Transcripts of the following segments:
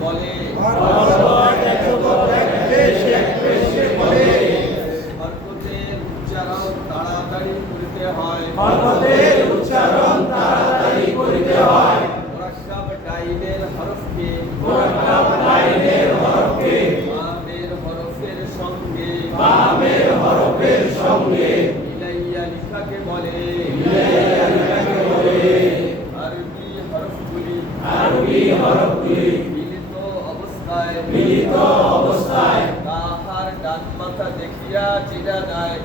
বলে হরকতের উচ্চারণ তাড়াতাড়ি করিতে হয় মুরাক্কাব ডাইনের হরফকে বামের হরফের সঙ্গে মিলাইয়া লিখাকে বলে আরবি হরফগুলি মিলিত অবস্থায় তাহার ডান মাথা দেখিয়া চিনা যায়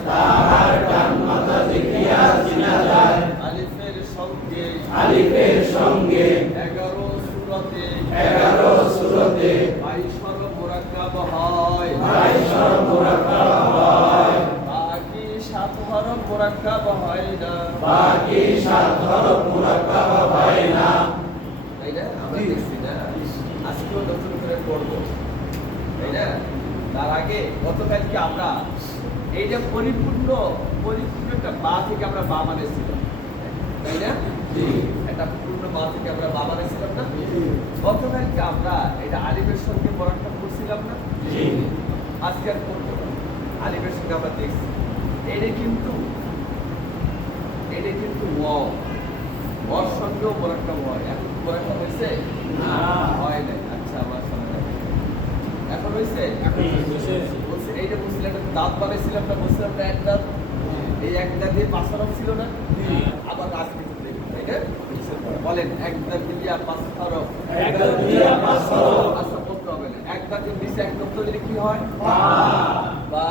আলিফের সঙ্গে 11 সূরতে 22 হরফ মুরাক্কাব হয় বাকি 7 হরফ মুরাক্কাব হয় না তাই না আমরা দেখছি না আজকেও নতুন করে পড়বো তাই না তার আগে গতকালকে আমরা এইটা পরিপূর্ণ একটা বা থেকে আমরা বা বানিয়েছিলাম তাই না একটা পূর্ণ বা থেকে আমরা বা বানিয়েছিলাম না গতকালকে আমরা এটা আলিফের সঙ্গে মুরাক্কাব করছিলাম না আজকে আর করবো না আলিফের সঙ্গে আমরা দেখছি এটা কিন্তু ওর সঙ্গেও মুরাক্কাব হয় এখন মুরাক্কাব হয়েছে না হয় নাই আচ্ছা আমার সামনে এখন হয়েছে এইটা বলছিলাম একটা দাঁত বানাইছিলাম না বলছিলাম না এক দাঁত এই এক দাঁত দিয়ে 5 হরফ ছিল না আবার রাজনীতি দেখি তাই না বলেন এক দাঁত দিয়ে 5 হরফ আচ্ছা বলতে হবে না এক দাঁতের নিচে এক নক্ত দিলে কি হয় বা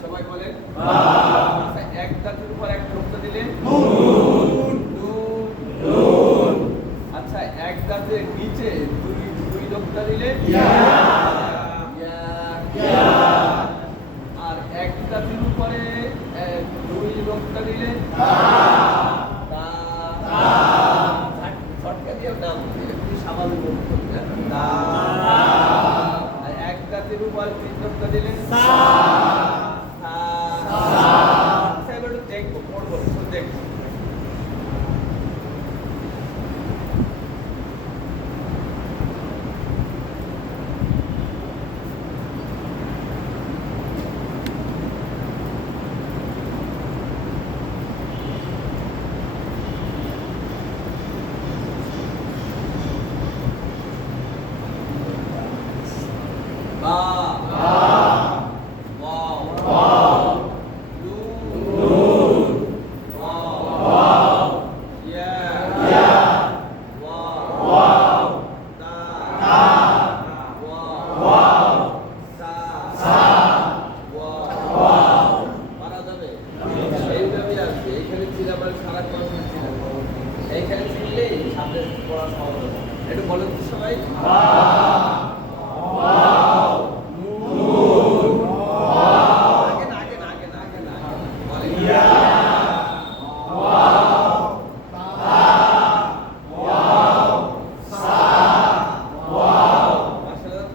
সবাই বলেন আচ্ছা এক দাঁতের উপর এক নক্ত দিলে আচ্ছা এক দাঁতের নিচে দুই নক্তা দিলে আর এক দাঁতের উপরে 2 নক্তা দিলে ছটকা দিয়ে নাম স্বাভাবিক আর এক দাঁতের উপর 3 নক্তা দিলে দেখবো পড়বো দেখবো এইখানে চিনলেই সামনে পড়া সহজ হবে একটু বলেন তো সবাই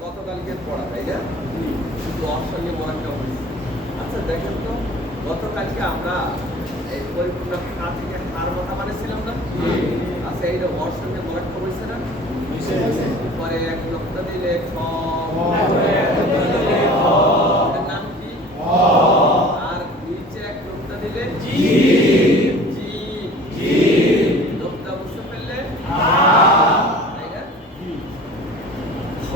গতকালকে পড়া তাই না শুধু ওর সঙ্গে মুরাক্কাব হয়েছে আচ্ছা দেখেন তো গতকালকে আমরা এই পরিপূর্ণ খা থেকে হার কথা বানিয়েছিলাম না আচ্ছা এইটা ওর সঙ্গে মুরাক্কাব হয়েছে না পরে এক নক্তা দিলে নাম কি আর নিচে এক নক্তা দিলে নক্তা বুঝতে পারলে তাই না খ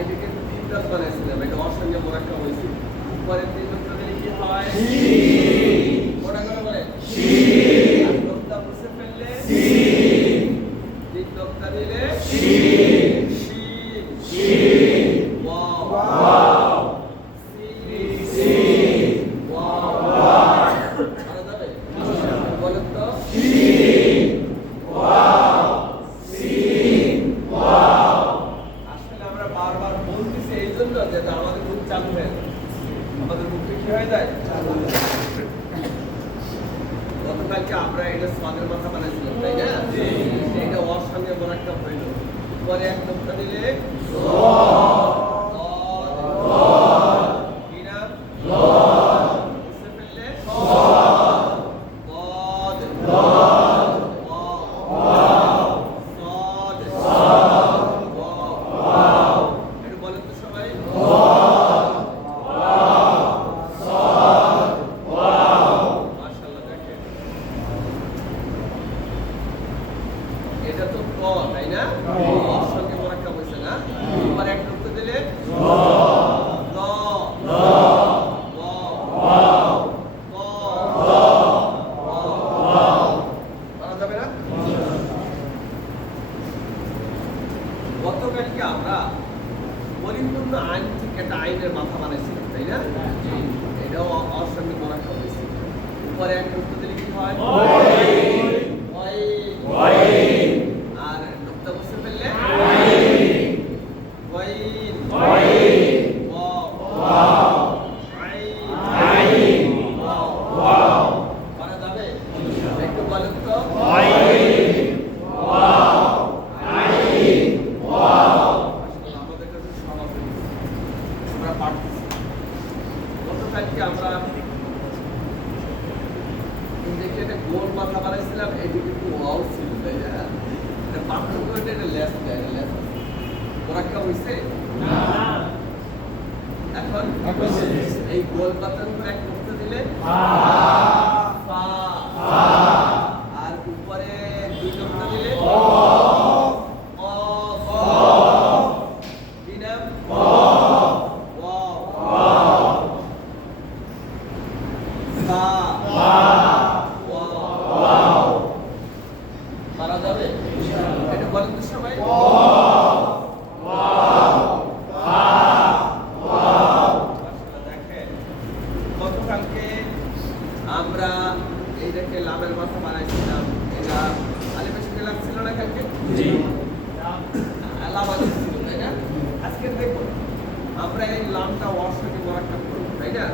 এদিকে 3 দাঁত বানাইছিলাম এটা ওর সঙ্গে মুরাক্কাব হয়েছে পরে 3 নক্তা দিলে কি হয় ওটা করে বলে আর নক্তা মুছে ফেললে 3 নক্তা দিলে বলেন তো আসলে আমরা 12 তো আমাদের মুখ চালু হয়ে যায়, আমাদের মুখে কি হয়ে যায়? গতকালকে আমরা এটা সাদের মাথা বানাইছিলাম, তাই না? এটা ওর সঙ্গে মোরাক্কাব হইল, পরে এক নোক্তা দিলে এটা তো ক, তাই না? ওর সঙ্গে মোরাক্কাব হইছে না? এবার এক নোক্তা দিলে গতকালকে আমরা পরিপূর্ণ আইন থেকে একটা আইনের মাথা বানাইছিলাম, তাই না? এটাও ওর সঙ্গে মোরাক্কাব হয়েছে। উপরে এক নোক্তা দিলে কি হয়? আর নোক্তা বসে ফেললে করা যাবে? একটু বলেন তো। আমাদের কাছে সহজ হয়েছে, আমরা পারতেছি। গতকালকে আমরা দেখে একটা গোল মাথা বানাইছিলাম, এদিকে একটু ওয়াও ছিল, তাই না? এটা পার্থক্য হইতে এটা লেস দেয়, এটা লেস মোরাক্কাব হইছে না। এখন এই গোল পাতার উপর এক নোক্তা দিলে ফা, আর উপরে দুই নোক্তা দিলে কি নাম? পারা যাবে? এটা বলেন তো সবাই। দেখেন গতকালকে আমরা এইটাকে লামের মাথা বানাইছিলাম, এটা আলিমের সঙ্গে লাগছিল না কালকে? লাম ছিল, তাই না? আজকে দেখুন আমরা এই লামটা ওয়ার সঙ্গে মোরাক্কাব করব, তাই না?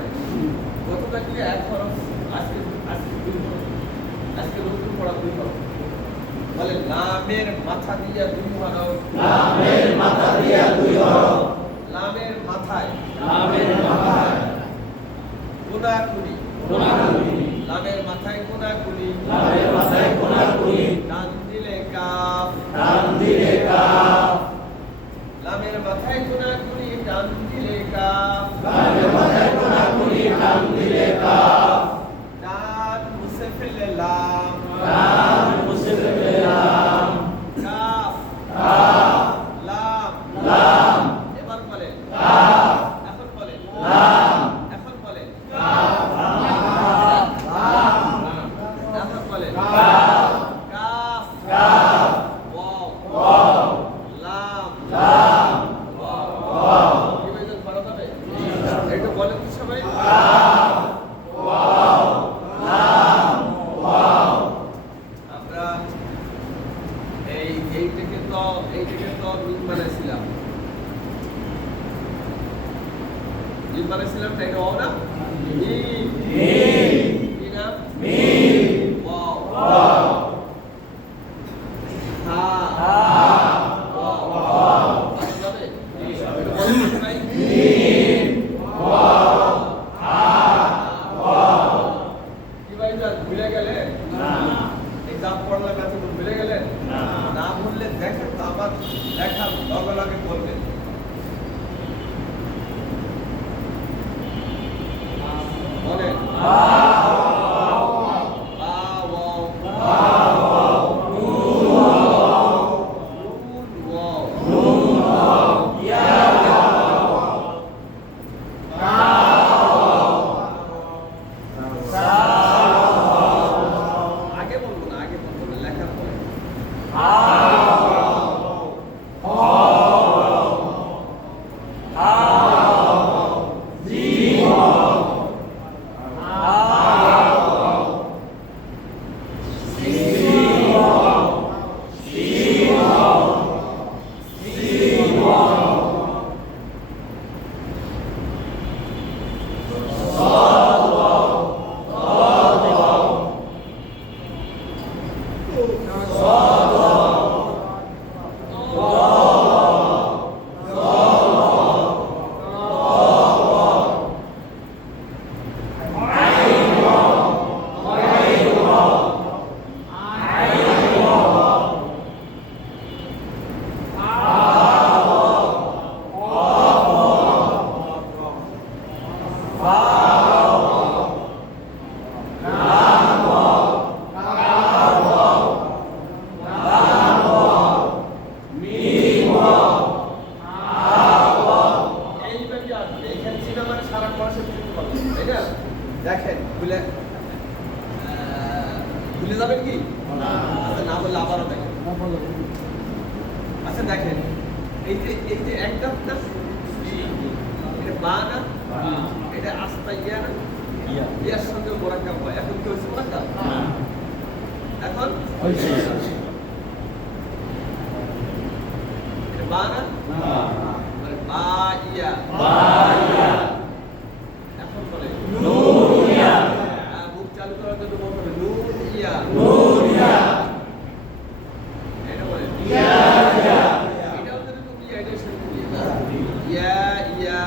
গতকালকে এক হরফ, আজকে দুই হরফ, আজকে নতুন পড়া দুই হরফ। বলে লামের মাথা দিয়া দুই হরফ, লামের মাথা দিয়া দুই হরফ, লামের মাথায় কোনাকুনি, লামের মাথায় কোনাকুনি, ডান দিলে কাফ, লামের মাথায় কোনাকুনি, ডান দিলে কাফ, ডান মুছে ফেললে লাম, কাফ লাম, এবার বলেন এখন বলেন এখন বলেন এখন বলেন কাফ ওয়াও লাম ওয়াও। কি বলেন পড়া যাবে? একটু বলেন তো সবাই। আমরা এইটাকে তো মিম বানাইছিলাম, না এটা ও না? কি নাম? ওয়াও। ভুলে গেলেন? এক্সাম পড়লাম এতক্ষণ ভুলে গেলেন? না ভুললে দেখেন তো, আমার দেখার লগে লগে বলবেন। বলেন আগে বলবো না, লেখার পরে। Ah দাঁত না? এটা বা না? এটা আস্তা ইয়া না? ইয়ার সঙ্গে মোরাক্কাব হয়। এখন কি হয়েছে মোরাক্কাব? এখন এটা বা না? মানে বা ইয়া। এখন বলে মুখ চালু করার জন্য বলতে হবে নুন ইয়া। এটা বলে এটাও যদি তুমি এটার সঙ্গে দিয়ে দাও। ইয়া ইয়া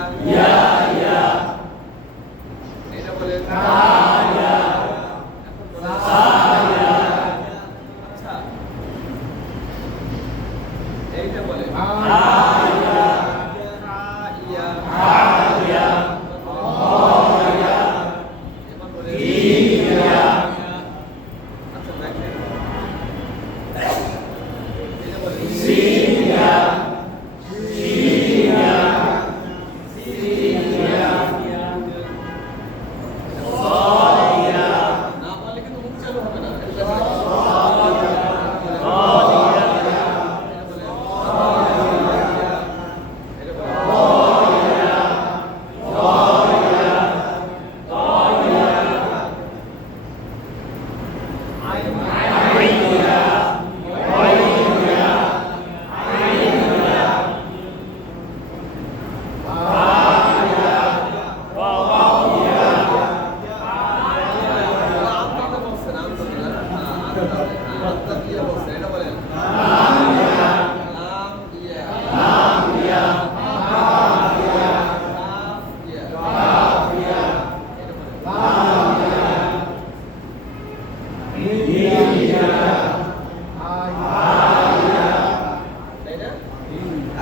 এটা বলে এখন বলে আচ্ছা এইটা বলে এবার বলে আচ্ছা দেখেন এটা বলে না বলে কিন্তু মুখ চালু হবে না। এটা বলে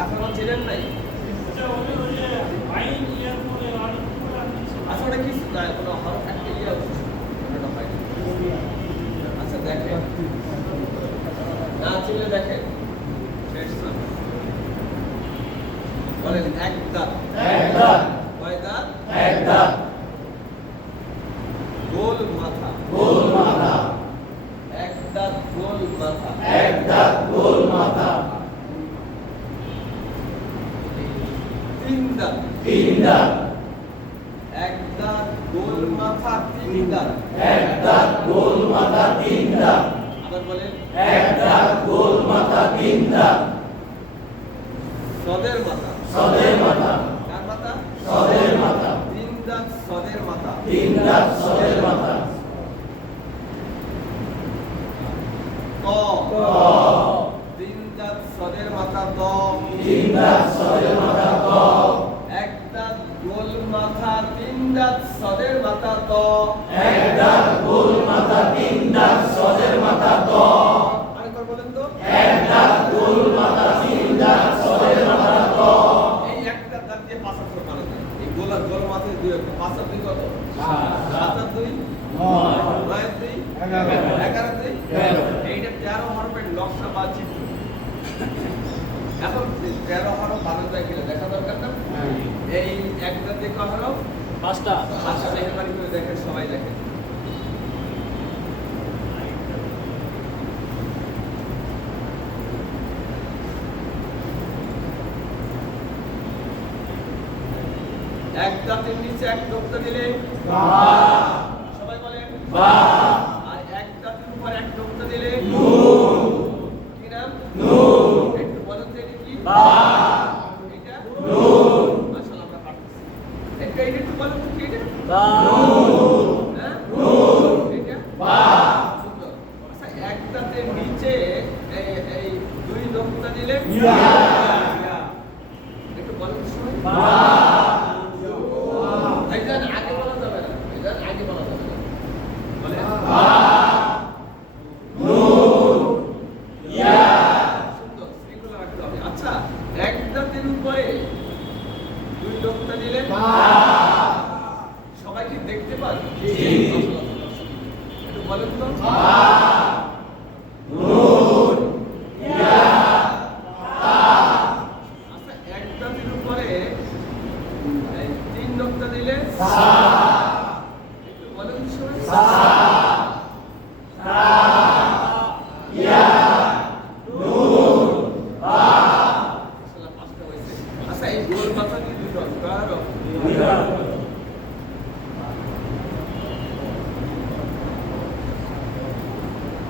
এখনো চেনেন নাই? আচ্ছা ওটা কি কোনো হরফ একটা ইয়ে ওটা হয়। আচ্ছা দেখেন না চিনলে দেখেন বলেন এক দাঁত কয় দাঁত? গোল মাথা এক দাঁত গোল মাথা তিন দাঁত এক দাঁত গোল মাথা তিন দাঁত আবার বলেন সদের মাথা কার মাথা? তিন দাঁত সদের মাথা ত তিন দাঁত সদের মাথা ত এক দাঁত গোল মাথা তিন দাঁত সদের মাথা ত আরেকবার বলেন তো এই একটা দাঁত দিয়ে পাঁচ অক্ষর বানানো যায়। এই গোল মাথায় দুই অক্ষর পাঁচ আর দুই কত? 7 আর 2 9 আর 2 11 আর 2 এইটা 13 হরফের নকশা বা চিত্র। এখন 13 হরফ বানানো যায় কিনা দেখা দরকার না? এই একটা দিয়ে কত হরফ? 5টা মেহরবানি করে দেখেন, সবাই দেখেন। এক দাঁতের নিচে এক নোক্তা দিলে সবাই বলেন আর এক দাঁতের উপর এক নোক্তা দিলে কি নাম? একটু বলেন তো এটা কি? এটা মাশাআল্লাহ আমরা পারতেছি। এটা একটু বলেন তো কি এটা? হ্যাঁ এটা সুন্দর। আচ্ছা এক দাঁতের নিচে এই দুই নোক্তা দিলে একটু বলেন তো শুনুন। আগে বলা যাবে না, বলে সুন্দর শৃঙ্খলা রাখতে হবে। আচ্ছা এক দাঁতের উপরে দুই নোক্তা দিলে সবাই কি দেখতে পান? একটু বলেন তো আচ্ছা এক দাঁতের উপরে তিন নোক্তা দিলে একটু বলেন সবাই আচ্ছা এই গোল মাথা দিয়ে দিতে হবে কারো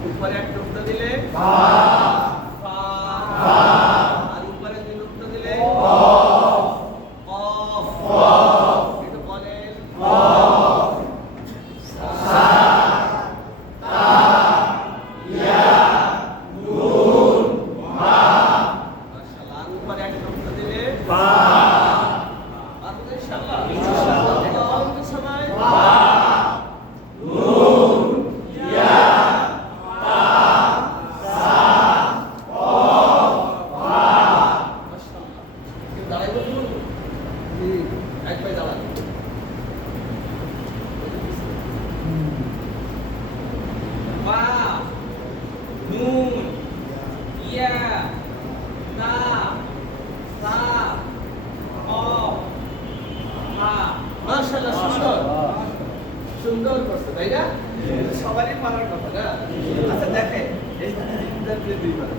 উপরে এক নুক্তা দিলে আর উপরে দুই নুক্তা দিলে এটা বলেন মাশাআল্লাহ। আর উপরে এক নুক্তা দিলে আর ইনশাআল্লাহ এটা অল্প সময় মাশাআল্লাহ সুন্দর সুন্দর করছে তাই না সবারই পারার কথা না আচ্ছা দেখেন এই দুই বার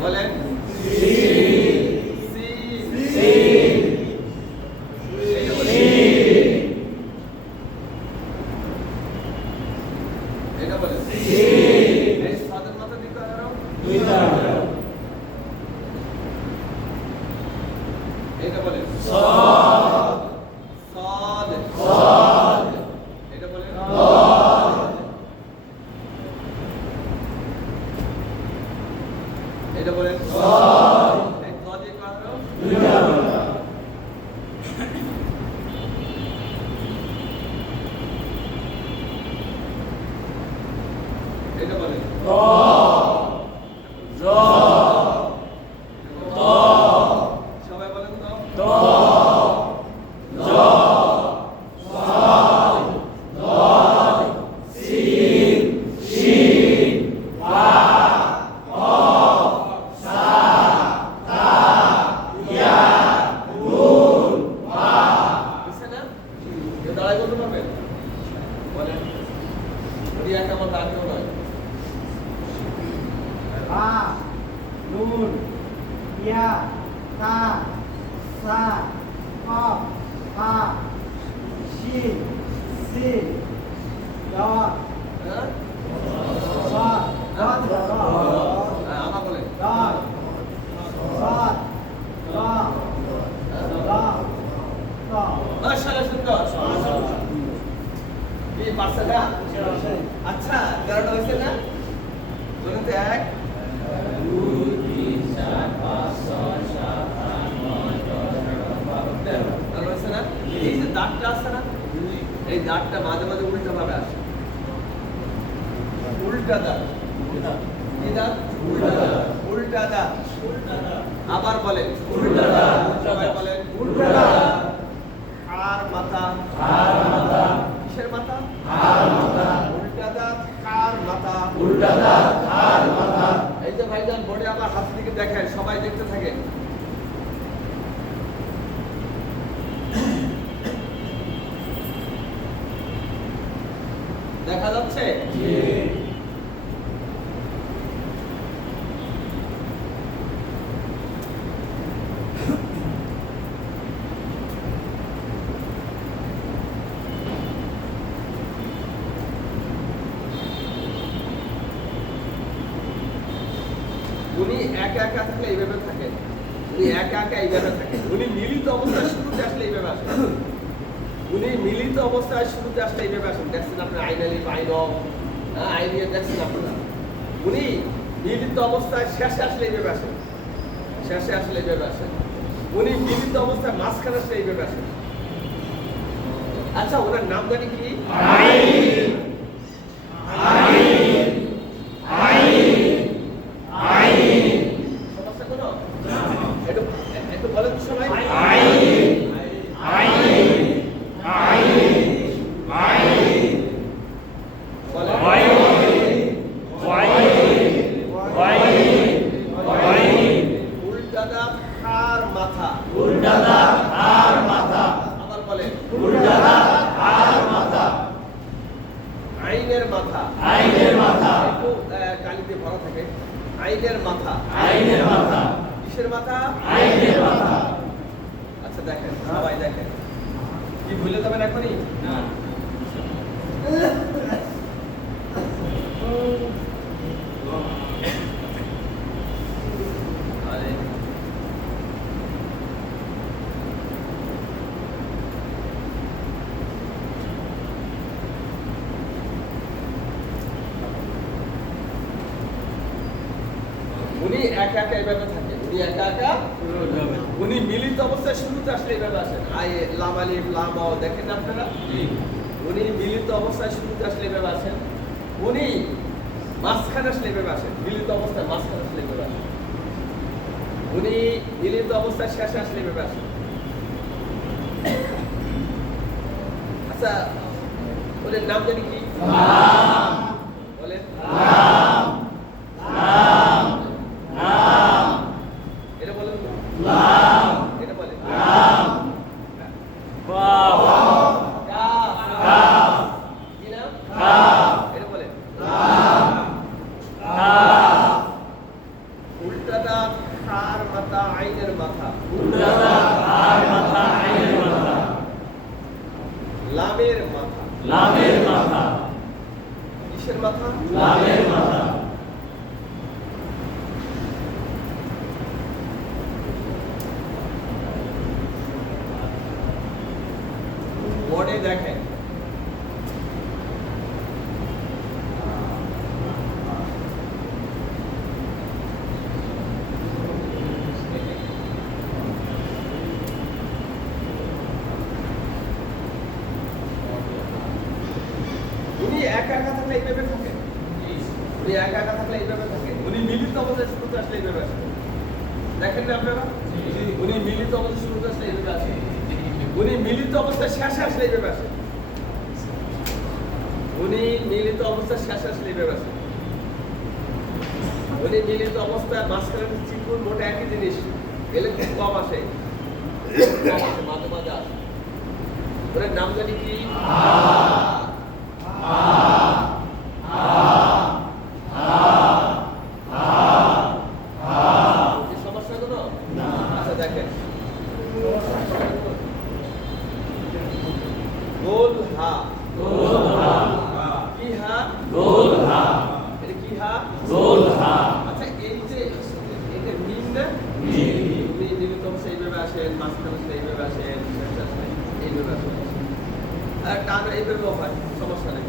বলেন এটা বলেন এই সাদের মাথা দিতে আরো এটা বলেন সাদ এটা বলেন এটা বলেন এই দ দিয়ে কারো এটা বলেন সবাই বলেন তো দাঁড়াই বলতে পারবেন বলেন ওই একটা আমার দাঁড়িয়েও নয় নুন ইয়া তা সা কফ ফা শিন সিন দত হ্যাঁ সদ দত আমার বলেন দত সদ দ দ ত মাশাআল্লাহ সুন্দর এই পারছে না আচ্ছা কারণটা হয়েছে না বলেন তো 1 2 3 4 5 6 7 8 9 10 11 12 হয়েছে না এই যে দাঁতটা আছে না এই দাঁতটা মাঝে মাঝে উল্টা ভাবে আসে উল্টা দাঁত কি দাঁত উল্টা দাঁত আবার বলেন উল্টা দাঁত সবাই বলেন উল্টা দাঁত আর মাথা কিসের মাথা উল্টা দাঁত কার মাথা এই যে ভাইজান বোর্ডে আমার হাত থেকে দেখেন সবাই দেখতে থাকেন দেখা যাচ্ছে উনি একা একা থাকলে এইভাবে থাকে উনি একা একা এইভাবে থাকে উনি মিলিত অবস্থায় শুরুতে আসলে এইভাবে আসেন উনি মিলিত অবস্থায় শুরুতে আসলে এইভাবে আসেন দেখছেন আপনার আইনালি আইনক আইনিয়া দেখছেন আপনারা উনি মিলিত অবস্থায় শেষে আসলে এইভাবে আসেন উনি মিলিত অবস্থায় মাঝখানে আসলে এইভাবে আসেন আচ্ছা ওনার নাম জানি কি সমস্যা কোনো একটু বলেন তো সবাই উল্টা দাঁত আর মাথা আবার বলেন থাকে? আইনের মাথা। আইনের মাথা। কিসের মাথা? আইনের মাথা। আচ্ছা দেখেন, সবাই দেখেন, কি ভুলে যাবেন এখনই? না। আরে উনি একা একা এইভাবে থাকে, উনি একা একা, উনি মিলিত অবস্থায় শুরুতে আসলে এইভাবে আসেন। লাম আলিফ লাম ওয়াও দেখেন না আপনারা? উনি মিলিত অবস্থায় শুরুতে আসলে এইভাবে আসেন, উনি মাঝখানে আসলে এইভাবে আসেন, মিলিত অবস্থায় মাঝখানে আসলে এইভাবে আসেন, উনি মিলিত অবস্থায় শেষে আসলে এইভাবে আসেন। আচ্ছা ওদের নাম জানি কি? বলেন। এটা বলেন তো। এটা বলেন। কাফ। কি নাম? এটা বলেন। উল্টাটা খার মাথা আইনের মাথা। লামের মাথা। লামের মাথা। কিসের মাথা? লামের মাথা। বোর্ডে দেখেন, উনি একা একা থাকলে এইভাবে থাকেন, উনি একা একা থাকলে এইভাবে থাকেন, উনি মিলিত অবস্থায় শুরুতে আসলে এইভাবে আসেন। দেখেন না আপনারা? উনি মিলিত অবস্থায় শুরুতে আসলে এইভাবে আসেন, উনি মিলিত অবস্থায় শেষে আসলে এইভাবে আসেন, উনি মিলিত অবস্থায় শেষে আসলে এইভাবে আসেন, উনি মিলিত অবস্থায় মাঝখানে চিকুন মোটা একই জিনিস এলে খুব কম আসে, কম আসে, মাঝে মাঝে আসে। ওদের নাম জানি কি? কি সমস্যা কোনো? আচ্ছা দেখেন, গোল হা। কি হা? এটা কি হা? আচ্ছা এই যে এটা মিম না? তুমি মিলিত অবস্থায় এইভাবে আসেন, মাঝখানে আসলে এইভাবে আসেন, শেষে আসলে এইভাবে আসেন, আর টান এইভাবেও হয়, সমস্যা নেই।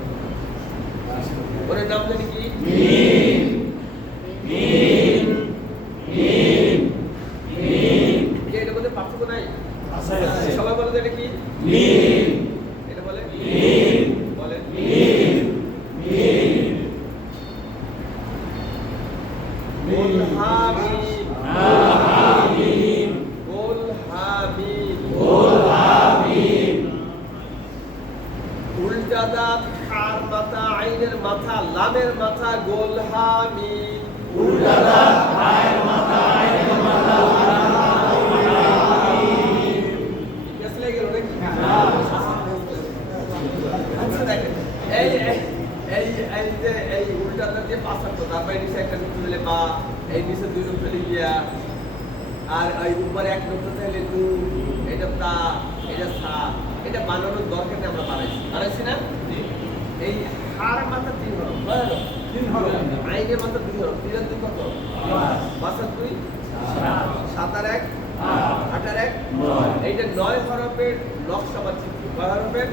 ওদের নাম জানি কি? কি এটার মধ্যে পার্থক্য নাই? সবাই বলে এটা কি? এটা বলে বলেন। গোল হা মিম। গোল হা মিম। উল্টা দাঁত, খার মাথা, আইনের মাথা, লামের মাথা, গোল হা মিম। ঠিক আছে, লেগে গেল নাকি? আচ্ছা দেখেন, এই এই এই এই যে এই উল্টা দাঁত দিয়ে পাঁচ অক্ষর, তারপরে নিচে একটা নুক্তা দিলে বা, এই নিচে দুই নুক্তা দিলে ইয়া, আর এই উপরে এক নুক্তা দিলে নু, এটা তা, এটা সা, এটা বানানোর দরকার নেই, আমরা বানাইছি না? এই হার মাথা 3 হরফ, কয় হরফ? 3 হরফ। আইনের মাথা 2 হরফ, 3 আর 2 কত? 5 আর 2 7 আর 1 8 আর 1 এইটা 9 হরফের নকশা বা চিত্র। কয় হরফের?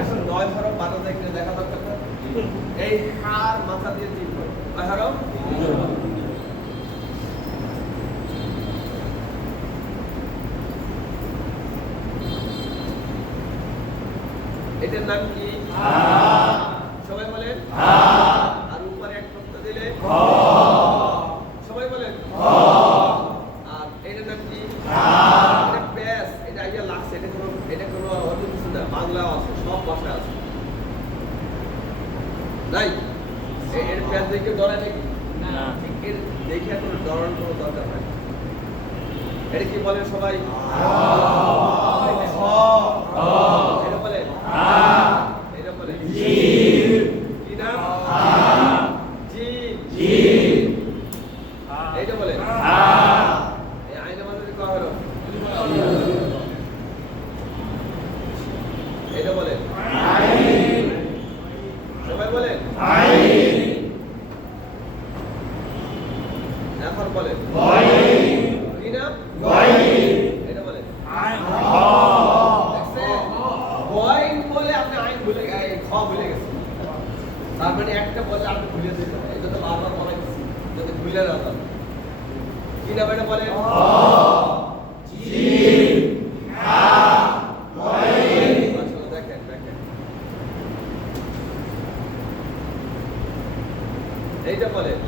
এখন 9 হরফ বানাতে গেলে দেখা দরকার না? এই হার মাথা দিয়ে 3 হরফ, কয় হরফ? এটার নাম কি? সবাই বলেন। আর উপরে এক নুক্তা দিলে সবাই বলেন। আর এটার নাম কি? এটা প্যাস, এটা আইয়া লাগছে, এটা কোনো অন্য কিছু না, বাংলাও আছে, সব ভাষায় আছে, নাই? এর প্যাস দেখে ডরায় নাকি? এর দেখে কোনো ডরানোর কোনো দরকার নাই। এটা কি বলেন সবাই? এটা বলেন। এটা বলেন। কি নাম? জিম। এখন বলেন কি নাম? এটা বলেন দেখছেন? গয়ন বলে আপনি আইন ভুলে গেছেন, খ ভুলে গেছেন। তার মানে একটা বলে আপনি ভুলে যেতে হবে। এটা তো বারবার বলা গেছে যাতে ভুলে না যান। কি নাম এটা বলেন? আসলে দেখেন দেখেন এইটা বলেন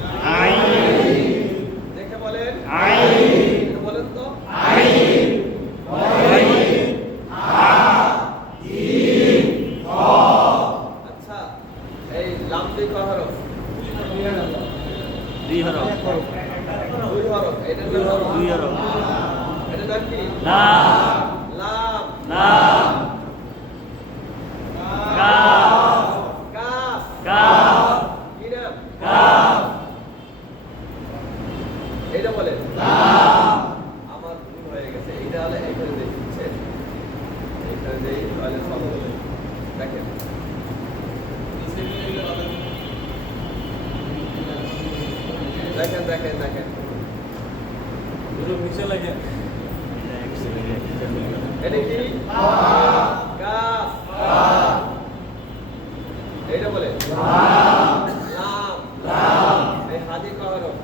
দেখে বলেন এটা বলেন তো আচ্ছা এই লাম দিয়ে কয় হরফ? দুই হরফ দুই হরফ। এটার নাম হরফ। দুই হরফ এটার নাম কি? লাম লাম। লাম কাফ কাফ। কাফ কি নাম? কাফ এটা বলেন লাম আমার ভুল হয়ে গেছে। এটা হলে এখানে দেই, বুঝছেন? এখানে দেই তাহলে সব বলে দেখেন দেখেন দেখেন দেখেন নিচে লাগে এটা কি? কাফ। এটা বলে লাম। এই হাদি কয় হরফ?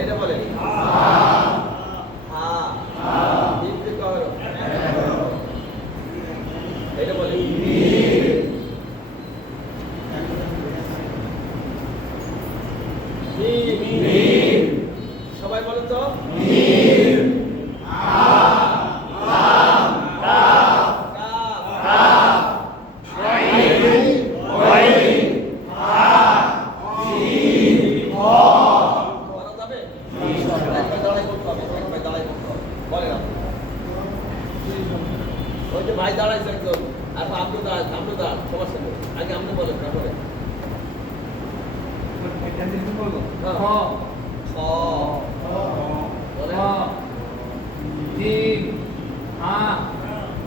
এটা বলে হা। মিম দিয়ে কয় হরফ? এটা বলে মিম। সবাই বলেন তো করা যাবে? একবার দাঁড়াই করতে হবে, একবার দাঁড়াই করতে হবে। বলেন আপনি। ওই যে ভাই দাঁড়াইছে একজন, আর আপনি দাঁড়ান, সমস্যা নেই। আগে আপনি বলেন, তারপরে খ।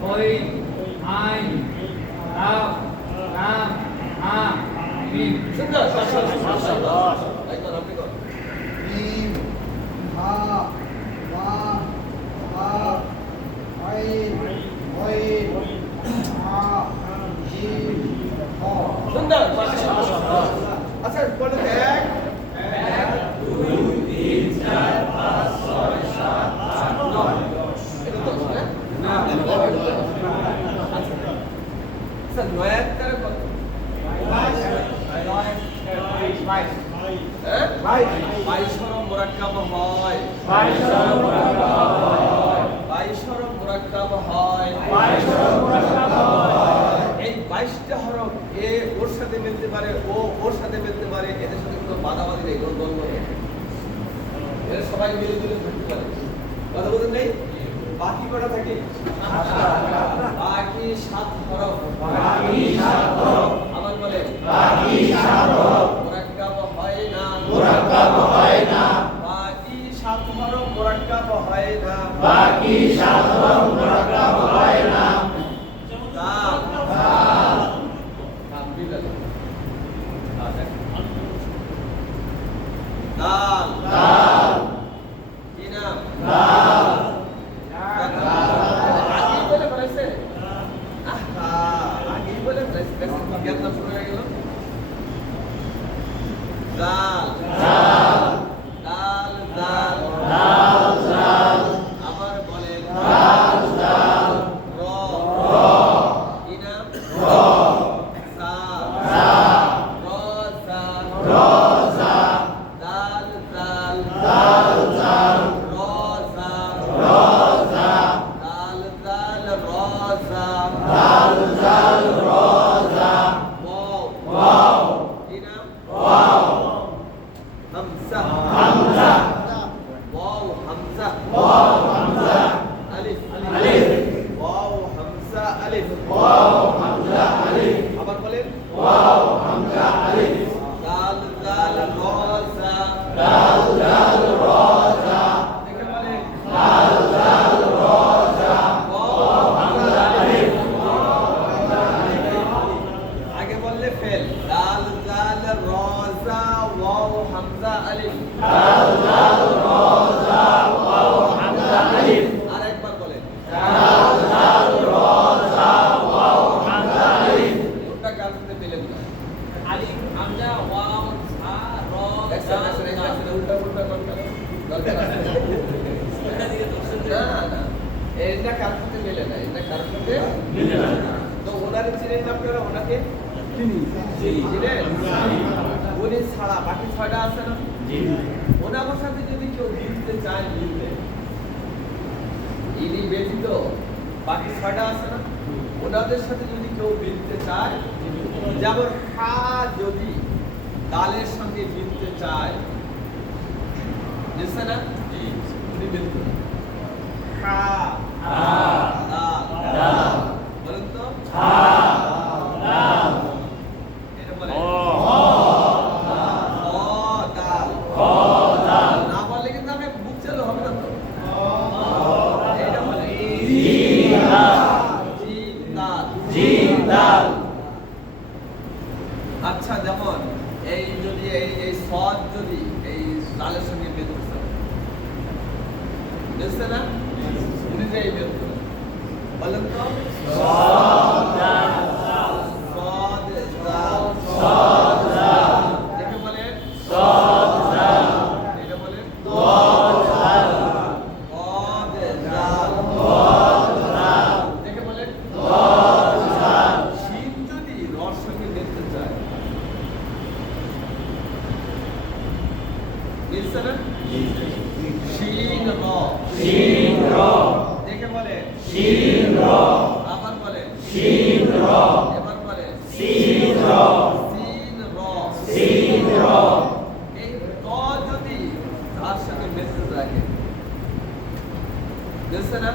বলেন সুন্দর। মাশাআল্লাহ। একবার আপনি করেন। মিম হা ওয়া হা আইন ওয়াইন হা জিম হ সুন্দর। মাশাআল্লাহ। আচ্ছা বলেন এক, এটা তো না আচ্ছা নয় তার কত? হ্যাঁ? 22 হরফ মুরাক্কাব হয়। 22 হরফ মুরাক্কাব হয়। এই 22টা হরফ এ ওর সাথে মিলতে পারে, ও ওর সাথে মিলতে পারে, এদের সাথে কোনো বাধাবাধি নেই, কোনো দ্বন্দ্ব নেই। এরা সবাই মিলে মিলে থাকতে পারে। কথা বলতে নেই? বাকি কটা থাকে? বাকি 7 হরফ। আবার বলে মুরাক্কাব হয় না। বাকি 7 হরফ মুরাক্কাব হয় না। দাল। আপনি বলেন। দাল। কি নাম? আগেই বলে ফেলেছে। আহা, আগেই বলে ফেলেছে। দেখছেন কি জ্ঞান নাম শুরু হয়ে গেল? দাল। আবার বলেন র। কি নাম? সা। রসা। দাল। রসা। দাল। রসা। ওয়াও। কি নাম? হামজা। ওয়াও হামজা। আলিফ। ওয়াও হামজা আলিফ। আবার বলেন দাল রসা। দেখে বলেন ওয়াও হামজা আলিফ। আগে বললে ফেল। দাল র আলিফ দাল দাল র জা ওয়াও হামজা আলিফ আরেকবার বলেন দাল দাল র জা ওয়াও হামজা আলিফ কোনটা কার সাথে পেলেন না আলিফ হামজা ওয়াও ঝা র দেখছেন জাল দেখছেন জাল। দেখছেন উল্টা উল্টা দরকার আছে এটা দিকে দর্শন না না এটা কার সাথে মেলে না এটা কার সাথে মিলে না তো ওনারে চিনেন না আপনারা ওনাকে চিনি চিনেন উনি ছাড়া বাকি ছয়টা আছে না জি ওনার সাথে যদি কেউ মিলতে চায় মিলবে ইনি ব্যতীত বাকি ছয়টা আছে না ওনাদের সাথে যদি কেউ মিলতে চায় যেমন হা যদি দালের সঙ্গে মিলতে চায় বুঝছে না উনি মিলতে হা হা দাল দাল বলেন তো হা দাল এটা বলেন ও ও দাল খ দাল না বললে কিন্তু আমি বুক চালু হবে না তো এটা বলে জিম দাল জিম দাল জিম দাল আচ্ছা যেমন এই যদি এই সদ যদি এই দালের সঙ্গে বেদ করতে বুঝছে না উনি যে এই বেদ করেন বলেন তো সদ দাল সদ দাল সদ দাল দেখে বলেন সদ দাল এটা বলেন দল দাল সদ দাল দল দাল দেখে বলেন দল দাল শিন যদি রস সঙ্গে দেখতে চায় বুঝছে না শিন র শিন র দেখে বলেন শিন র আবার বলেন শিন র এবার বলেন শিন র সিন র শিন র এই ত যদি তার সঙ্গে মেসেজ রাখে বুঝছে না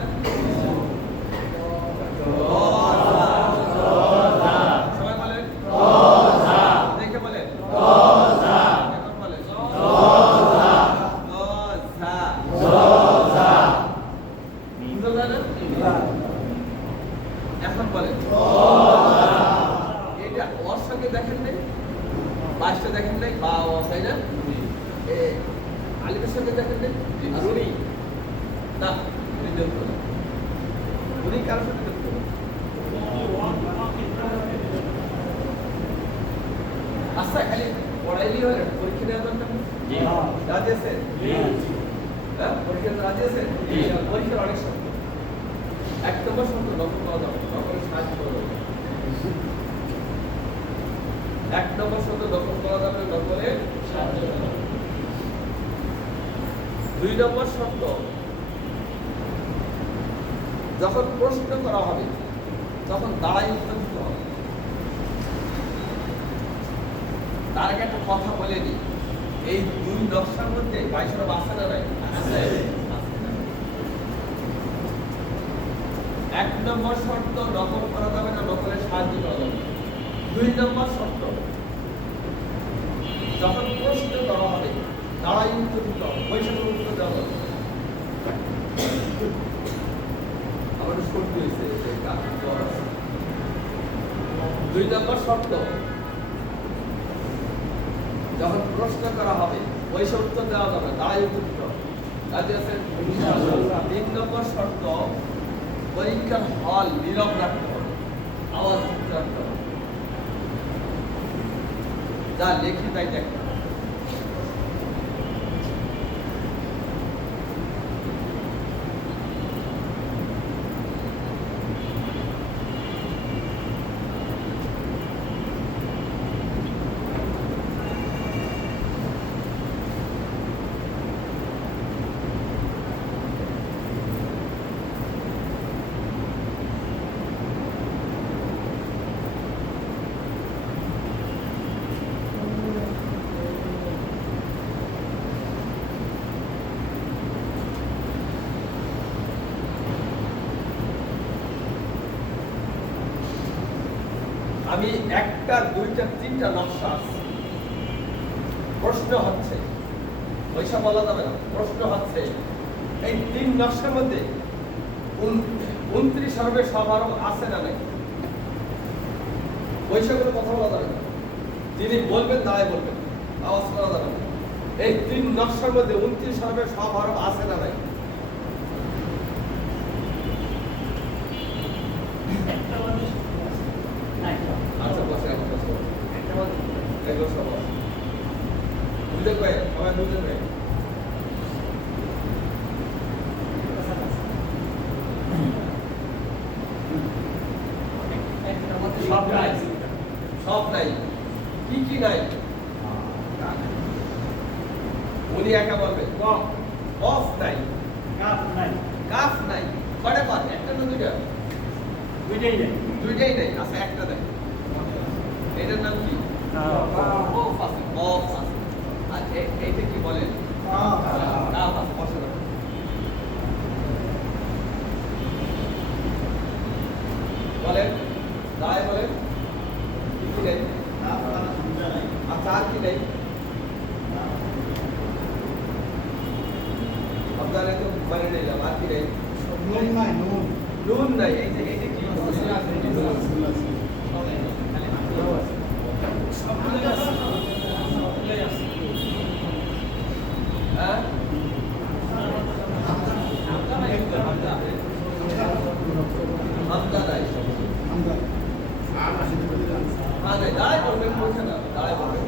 সবাই বলেন দেখে বলেন এবার বলেন বুঝলো না? এখন বলেন এটা ওর সঙ্গে দেখেন নাই পাঁচটা দেখেন নাই বা ও তাই না এ আলিমের সঙ্গে দেখেন নাই আর উনি না উনি দেখতো না উনি কারোর সাথে দেখতো না আচ্ছা খালি পড়াইলেই হয় না পরীক্ষা দেওয়ার দরকার নেই? জি রাজি আছেন জি হ্যাঁ পরীক্ষা রাজি আছেন জি। পরীক্ষার অনেক শব্দ এক নম্বর শব্দ নকল পাওয়া যাবে নকলের সাহায্য করা যাবে এক নম্বর শব্দ নকল করা যাবে নকলের দুই নম্বর শব্দ যখন প্রশ্ন করা হবে তখন দাঁড়াই উত্তর দিতে হবে তার আগে একটা কথা বলে দিই এই দুই নকশার মধ্যে বাইশটা আছে না নাই এক নম্বর শর্ত নকল করা যাবে না নকলের সাহায্য করা যাবে না। দুই নম্বর শর্ত যখন প্রশ্ন করা হবে দাঁড়াই উত্তর দিতে হবে বৈশাখের উত্তর দেওয়া হবে আমাদের সত্যি হয়েছে যে কাজ করা আছে। দুই নম্বর শর্ত যখন প্রশ্ন করা হবে বৈশাখ উত্তর দেওয়া যাবে দাঁড়াই উত্তর দিতে হবে কাজে আছে তিন নম্বর শর্ত পরীক্ষার হল নীরব রাখতে হবে আওয়াজ মুক্ত রাখতে হবে যা লেখি তাই দেখতে হবে আমি একটা দুইটা তিনটা নকশা আছে প্রশ্ন হচ্ছে পয়সা বলা যাবে না প্রশ্ন হচ্ছে এই তিন নকশার মধ্যে 29 হরফের সব হরফ আছে না নাই পয়সা করে কথা বলা যাবে না যিনি বলবেন দাঁড়ায় বলবেন আওয়াজ করা যাবে না এই 3 নকশার মধ্যে 29 হরফের সব হরফ আছে না নাই? আচ্ছা বসে একটা সব এগুলো সব আছে। বুঝতে পারে সবাই বুঝতে পারে সব নাই, সব নাই। কি কি নাই? উনি একা বলবে কফ নাই, কাফ নাই। কয়টা কর? একটা না দুইটা? দুইটাই নাই। আচ্ছা একটা নাই। এটার নাম কি? কফ আছে, কফ আছে। আর এইটা কি বলেন? কাফ আছে। বসে রাখো। বলেন, দাঁড়ায় বলেন। কি কি নেই? আচ্ছা আর কি নেই? আপনারা তো মানে নিলাম। আর কি নেই? নুন নাই। এই যে কি? হ্যাঁ? হামদা নাই। হ্যাঁ নাই। দাঁড়ায় বলবেন, বলছে না। দাঁড়ায় বলবেন।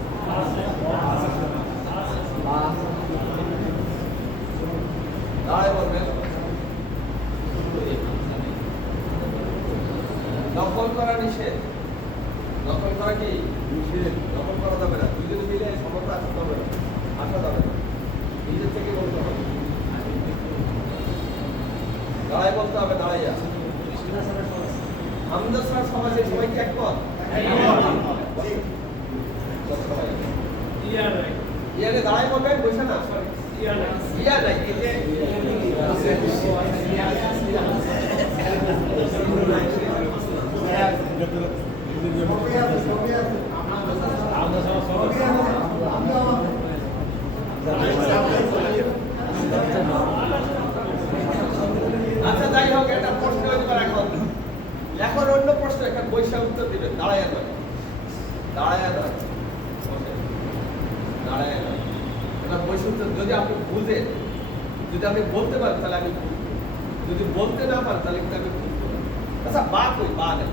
দাঁড়ায় বলবেন। নকল করা নিষেধ। নকল করা কি? নিষেধ। নকল করা যাবে না। দুজনে মিলে সমর্থ আসতে হবে না। আসা যাবে না। নিজের থেকে বলতে হবে। দাঁড়ায় বলতে হবে, দাঁড়াইয়া। হামদা ছাড়া সমাজে সবাই কি একমত? সবাই। ইয়ারে দাঁড়ায় বলবেন, বসে না। ইয়া নাই। এই যে আচ্ছা যাই হোক, একটা প্রশ্ন হইতে পারে এখন। এখন অন্য প্রশ্ন, এখন বৈশাখ উত্তর দিবেন। দাঁড়ায় নয়, দাঁড়ায় নয়, দাঁড়ায় নয়। এটা বৈশাখ উত্তর যদি আপনি বুঝেন, যদি আপনি বলতে পারেন তাহলে আমি বুঝবো, যদি বলতে না পারেন তাহলে কিন্তু আমি বুঝবো না। আচ্ছা বা কই? বা নেই।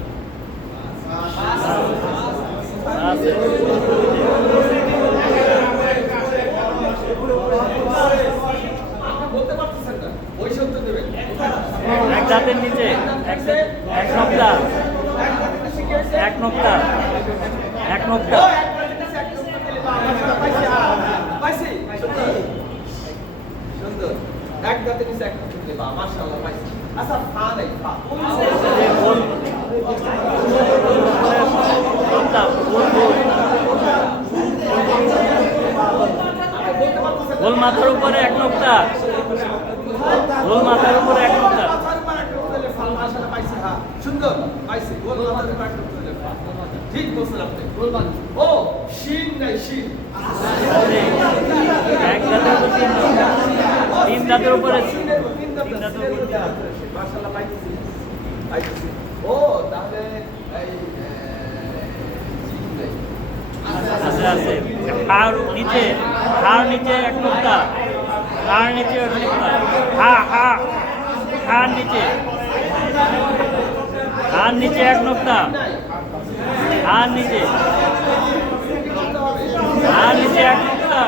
বলতে পারতেছেন না, বৈশাখ উত্তর দেবেন। এক দাঁতের নিচে এক নোক্তা, এক নোক্তা, এক নোক্তা। সুন্দর। এক দাঁতের নিচে এক নোক্তা দিলে বা, মাশাআল্লাহ পাইছি। আচ্ছা ফা নাই। ফা গোল মাথার উপরে এক নোক্তা, গোল মাথার উপরে এক নোক্তা। সুন্দর পাইছি। গোল মাথার উপরে এক নোক্তা দিলে ফা। ঠিক বলছেন আপনি। ও শিন নাই, শিন। এক দাঁতের উপর তিন নোক্তা, তিন দাঁতের উপরে মাশাআল্লাহ পাইছি, পাইছি। ও তাহলে এই শিন নাই। আছে আছে। হার নিচে, হার নিচে এক নোক্তা, হার নিচে এক নোক্তা। হার নিচে, হার নিচে এক নোক্তা, হার নিচে, হার নিচে এক নোক্তা।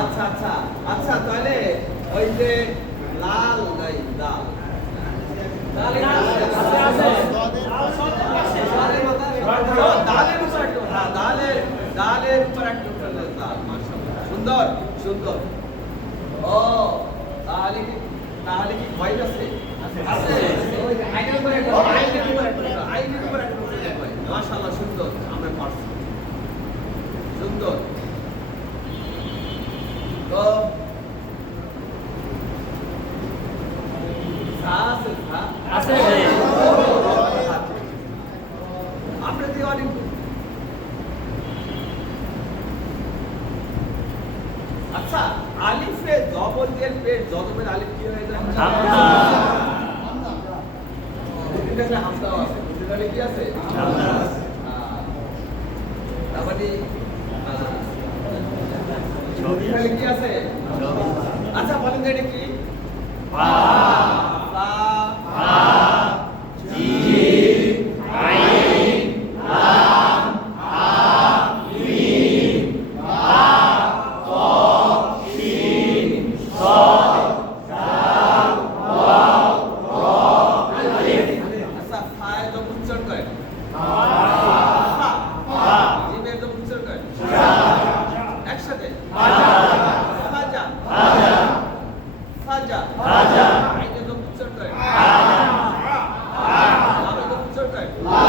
আচ্ছা আচ্ছা আচ্ছা, তাহলে ওই যে লাল নাই, লাল সুন্দর সুন্দর। ও তাহলে কি, তাহলে কি ভয় আছে? মাশাআল্লাহ সুন্দর, আমরা পারছি। সুন্দর। তো আছে আপনার দিয়ে অনেক। আচ্ছা আলিফে জবর দিয়ে পেট জজমের আলিফ কি হয়ে যায়? হামদা। হামদা আছে। কি আছে? মানে এখানে কি আছে? আচ্ছা বলেন তো এটা কি? ফা ফা ফা জিম আইন লাম হা মিম বা ত শিন সাদ দাল ওয়াও র আলিফ। আচ্ছা ফায় তো উচ্চারণ করেন। ফা ফা জিমের তো উচ্চারণ করেন। একসাথে ফাজা ফাজা ফাজা ফাজা ফাজা আইনে তো উচ্চারণ করেন। ফাজা লামে তো উচ্চারণ করেন। লা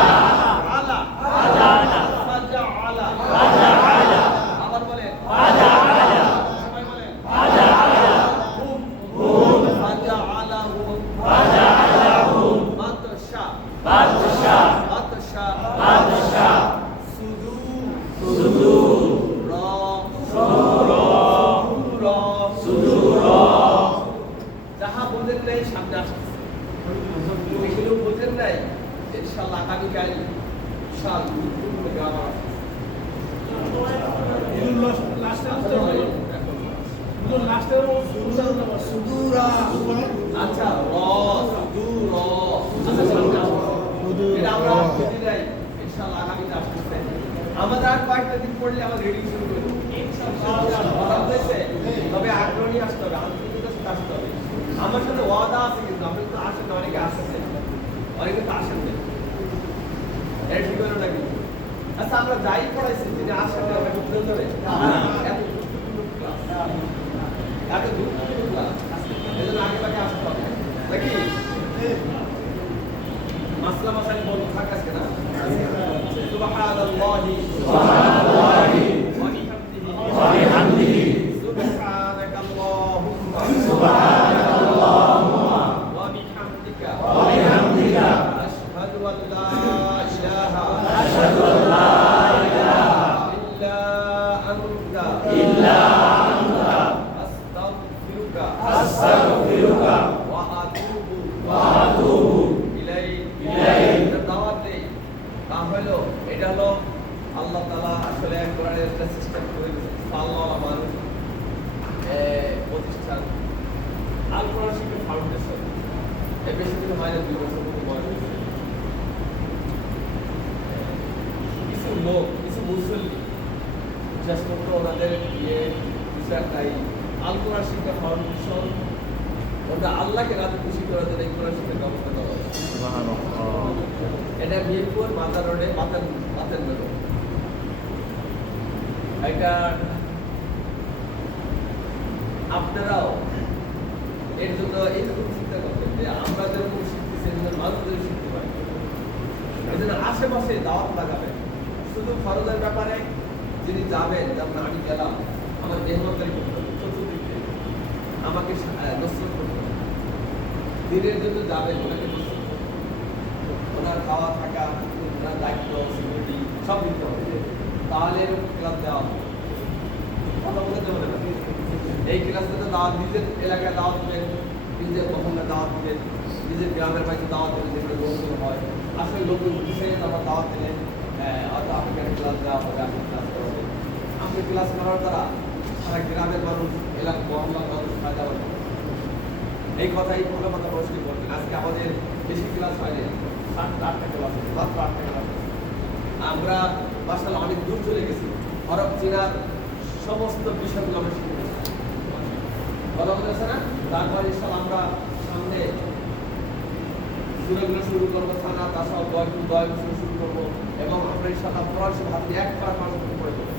আলা ফাজানা ফাজা আলা ফাজা আলা আবার বলেন ফাজা আলা সবাই বলেন ফাজা আলা হুম হুম ফাজা আলা হুম ফাজা আলা হুম মাতশা বাদশা মাতশা বাদশা সুদু সুদু র সুর র সুদুর যাহা বোঝেন নাই সামনে আসতেছে এগুলো বোঝেন নাই ইনশাআল্লাহ আগামীকাল বিশাল গুরুত্বপূর্ণ গ্রামার সুদূরা আচ্ছা র সুদু র এটা আমরা বুঝি নাই ইনশাআল্লাহ আগামীতে আসতেছে আমাদের আর কয়েকটা দিন পড়লে আমরা রিডিং শুরু করব তবে আগ্রহী আসতে হবে আন্তরিকতার সাথে আসতে হবে আমার সাথে ওয়াদা আছে কিন্তু আপনি তো আসেন না, অনেকে আসেন না। অনেকে তো আসেন না এটা ঠিক হলো না কিন্তু আচ্ছা আমরা যাই পড়াইছি যিনি আসেন না আমরা বুঝতে ধরে এত গুরুত্বপূর্ণ ক্লাস এত গুরুত্বপূর্ণ ক্লাস এজন্য আগে বাগে আসতে হবে নাকি মাসলা মাসাইল বলতে থাকে আজকে না সুবহানাল্লাহি সুবহানাল্লাহি ওয়া বিহামদিহি ওয়া বিহামদিহি সুবহানাকাল্লাহুম্মা সুবহানাল্লাহুম্মা ওয়া বিহামদিকা ওয়া বিহামদিকা আশহাদু আন লা ইলাহা আশহাদু আল লা ইলাহা ইল্লা আনতা ইল্লা আনতা আস্তাগফিরুকা আস্তাগফিরুকা ওয়া আতুবু ওয়া আতুবু ইলাইক ইলাইক। এটা দাওয়াত দেই তাহলে এটা হলো আল্লাহ তাআলা আসলে কোরআনের একটা সিস্টেম করে দিয়েছে আল্লাহ মানুষ প্রতিষ্ঠান আল কোরআন শিক্ষা ফাউন্ডেশন এর বেশি দিন হয় না 2 বছর মতো বয়স হয়েছে। কিছু লোক কিছু মুসল্লি বিশেষ করে ওনাদের কিছু একটাই আল কোরআন শিক্ষা ফাউন্ডেশন ওটা আল্লাহকে রাতে খুশি করার জন্য এই কোরআন শিক্ষার ব্যবস্থা করা হয়েছে। এটা মিরপুর মাতা রোডে বাতেন রোড এটা আপনারাও এর জন্য এইরকম চিন্তা করবেন যে আমরা যেরকম শিখতেছি এজন্য মানুষদের শিখতে পারি এই জন্য আশেপাশে দাওয়াত লাগাবেন শুধু খরচের ব্যাপারে যিনি যাবেন যেমন আমি গেলাম আমার মেহমানদারি করতে হবে চতুর্দিক থেকে আমাকে নসরত করতে হবে দিনের জন্য যাবেন ওনাকে নসরত করতে হবে ওনার খাওয়া থাকা ওনার দায়িত্ব সিকিউরিটি সব দিতে হবে তাহলে ক্লাস দেওয়া হবে কথা বলতে হবে না এই ক্লাসে তো দাওয়াত নিজের এলাকায় দাওয়াত দেবেন নিজের মহল্লায় দাওয়াত দেবেন নিজের গ্রামের বাড়িতে দাওয়াত দেবেন যেগুলো লোকজন হয় আসলে লোকের উদ্দেশ্যে আমরা দাওয়াত দিলেন হয়তো আপনাকে ক্লাস দেওয়া হবে আপনি ক্লাস করবেন আপনি ক্লাস করার দ্বারা সারা গ্রামের মানুষ এলাকা মহল্লার মানুষ ফায়দা পাবে এই কথাই কোনো কথা প্রশ্ন করবেন আজকে আমাদের বেশি ক্লাস হয়নি 7-8টা ক্লাস আছে মাত্র 8টা ক্লাস আছে আমরা মাশাআল্লাহ অনেক দূর চলে গেছি আরব চীনার সমস্ত বিষয়গুলো আমরা শিখে গেছি কথা বলেছে না তারপর ইনশাআল্লাহ আমরা সামনে সূরাগুলো শুরু করবো সানা তাসা দয় শুরু করবো এবং আমরা ইনশাআল্লাহ কোরআন শরীফ হাতে এক পারা পড়ে দেবো